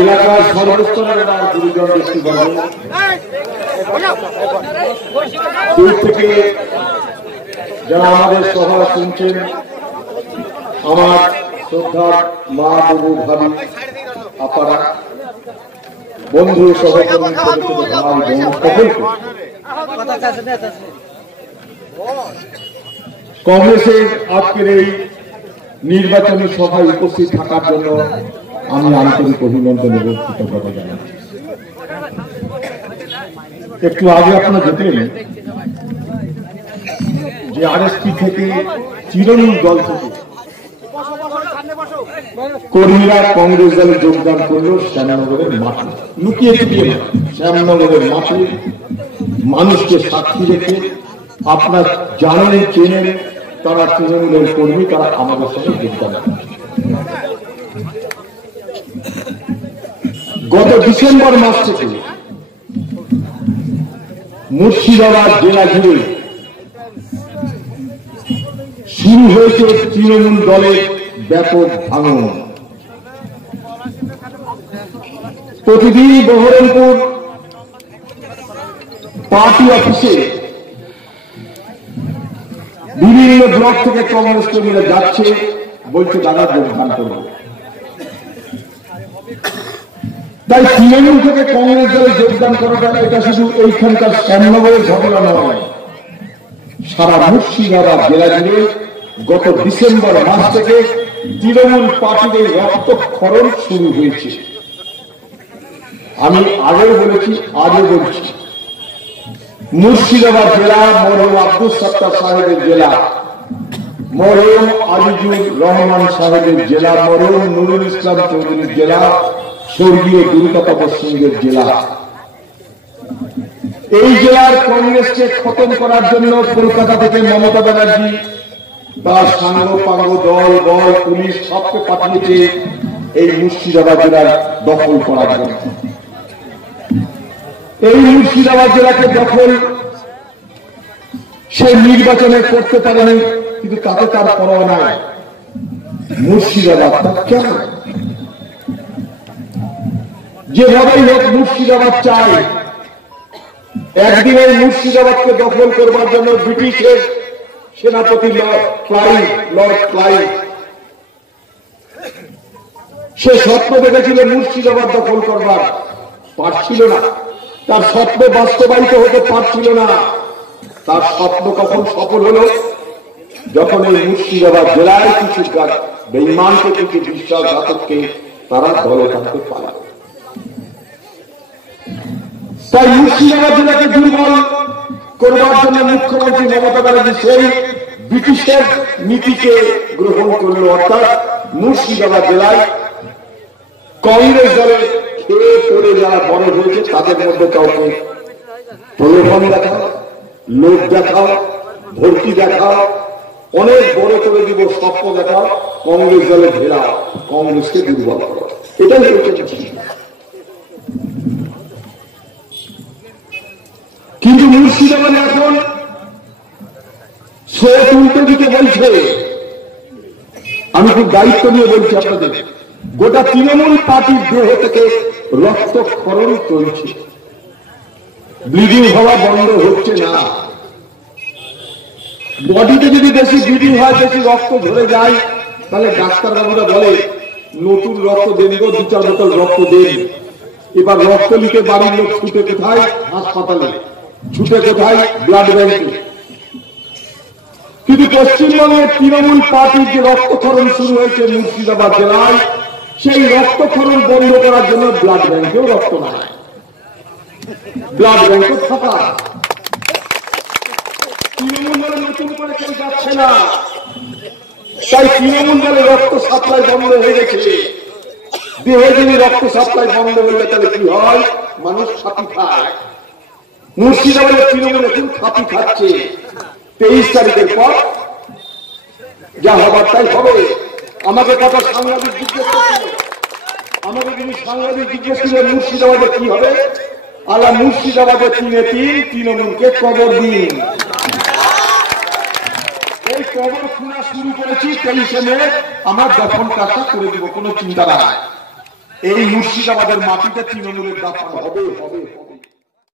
এলাকার সর্বস্তরের গুরুজন ব্যক্তিবর্গ দূর থেকে যারা আমাদের সভা শুনছেন, আমার শ্রদ্ধার মা বাবু ভাবি আপারা বন্ধু সহকর্মী কংগ্রেসের আজকের এই নির্বাচনী সভায় উপস্থিত থাকার জন্য আমি আন্তরিক অভিনন্দন এবং কৃতজ্ঞতা জানাচ্ছি। একটু আগে আপনারা দেখলেন যে আরএসপি থেকে তৃণমূল দল থেকে কর্মীরা কংগ্রেস দলে যোগদান করলো শ্যামনগরের মাঠে, লুকিয়ে লুকিয়ে শ্যামনগরের মাঠে মানুষকে সাক্ষী রেখে। আপনার জানেন চেনেন তারা তৃণমূলের কর্মী, তারা আমাদের সঙ্গে যোগদান করে। গত ডিসেম্বর মাস থেকে মুর্শিদাবাদ জেলা জুড়ে শুরু হয়েছে তৃণমূল দলের ব্যাপক ভাঙন। প্রতিদিন বহরমপুর পার্টি অফিসে বিভিন্ন ব্লক থেকে কংগ্রেস কর্মীরা যাচ্ছে, বলছে দাদা যোগদান করবে। তাই তৃণমূল থেকে কংগ্রেস দলে যোগদান করাটা এটা শুধু এইখানকার শ্যামনগরের ঘটনা নয়, সারা মুর্শিদাবাদ জেলা জুড়ে গত ডিসেম্বর মাস থেকে তৃণমূল পার্টির রক্তক্ষরণ শুরু হয়েছে। আমি আগেও বলেছি, আজও বলছি, মুর্শিদাবাদ জেলা মরহুম আব্দুল সত্তার সাহেবের জেলা, মরহুম আজিজুর রহমান সাহেবের জেলা, মরহুম নুরুল ইসলাম চৌধুরীর জেলা, স্বর্গীয় দুর্গাপ্রসাদ সিংহের জেলা। এই জেলার কংগ্রেসকে খতম করার জন্য কলকাতা থেকে মমতা ব্যানার্জি তার সাঙ্গ পাঙ্গ দল বল পুলিশ সবকে পাঠিয়েছে এই মুর্শিদাবাদ জেলার দখল করার জন্য। এই মুর্শিদাবাদ জেলাকে দখল সে নির্বাচনে করতে পারেনি, কিন্তু তাতে তার পরোয়া নাই। মুর্শিদাবাদটা কেন যেভাবেই হোক মুর্শিদাবাদ চাই। একদিন এই মুর্শিদাবাদকে দখল করবার জন্য ব্রিটিশের সেনাপতি লর্ড ক্লাইভ সে স্বপ্ন দেখেছিল মুর্শিদাবাদ দখল করবার, পারছিল না। তার স্বপ্ন বাস্তবায়িত হতে পারছিল না। তার স্বপ্ন কখন সফল হলো? যখন এই মুর্শিদাবাদ জেলায় কিছু বেঈমানকে, কিছু বিশ্বাসঘাতককে তারা দলে থাকতে পারে। তাই মুর্শিদাবাদ জেলাকে দুর্বল করবার জন্য মুখ্যমন্ত্রী মমতা ব্যানার্জি সেই ব্রিটিশের নীতিকে গ্রহণ করল। অর্থাৎ মুর্শিদাবাদ জেলায় কংগ্রেস দলের খেয়ে পড়ে যারা বড় হয়েছে তাদের মধ্যে কাউকে প্রলোভন দেখাও, লোভ দেখাও, ভর্তি দেখাও, অনেক বড় করে দিব স্বপ্ন দেখাও, কংগ্রেস দলে ঘেরাও, কংগ্রেসকে দুর্বল করো, এটাই হচ্ছে। কিন্তু মুর্শিদাবাদ এখন স্রোত উল্টো দিকে বলছে। আমি খুব দায়িত্ব নিয়ে বলছি আপনাদের, গোটা তৃণমূল পার্টির দেহ থেকে রক্তক্ষরণ চলছে। ব্লিডিং হওয়া বন্ধ হচ্ছে না। বডিতে যদি বেশি ব্লিডিং হয়, বেশি রক্ত ঝরে যায়, তাহলে ডাক্তারবাবুরা বলে নতুন রক্ত দেন গো, 2-4 বোতল রক্ত দেন। এবার রক্ত লিখে বাড়ির লোক ছুটে কোথায়? হাসপাতালে, ছুটে কোথায়? ব্লাড ব্যাংকে। কিন্তু পশ্চিমবঙ্গের তৃণমূল পার্টির যে রক্তক্ষরণ শুরু হয়েছে মুর্শিদাবাদ জেলায়, সেই রক্তক্ষরণ বন্ধ করার জন্য ব্লাড ব্যাংকেও রক্ত নাই, ব্লাড ব্যাংকও ফাঁকা। তৃণমূল দলে নতুন করে কেউ যাচ্ছে না, তাই তৃণমূল দলে রক্ত সাপ্লাই বন্ধ হয়ে গেছে। দেহে যদি রক্ত সাপ্লাই বন্ধ হলে তাহলে কি হয়? মানুষ খাপি খায়। মুর্শিদাবাদের তৃণমূল এখন খাপি খাচ্ছে। 23 তারিখের পর যা হবার তাই হবে। আমাকে কথা সাংবাদিক জিজ্ঞেস করছিল, আমাকে তিনি সাংবাদিক জিজ্ঞেস করলেন মুর্শিদাবাদে কি হবে? আলা মুর্শিদাবাদে 3-3 তৃণমূলকে কবর দিন। এই কবর খোঁড়া শুরু করেছি, 23 মে আমরা দফন কাজটা করে দিব, কোনো চিন্তা নাই। এই মুর্শিদাবাদের মাটিতে তৃণমূলের দাফন হবে হবে।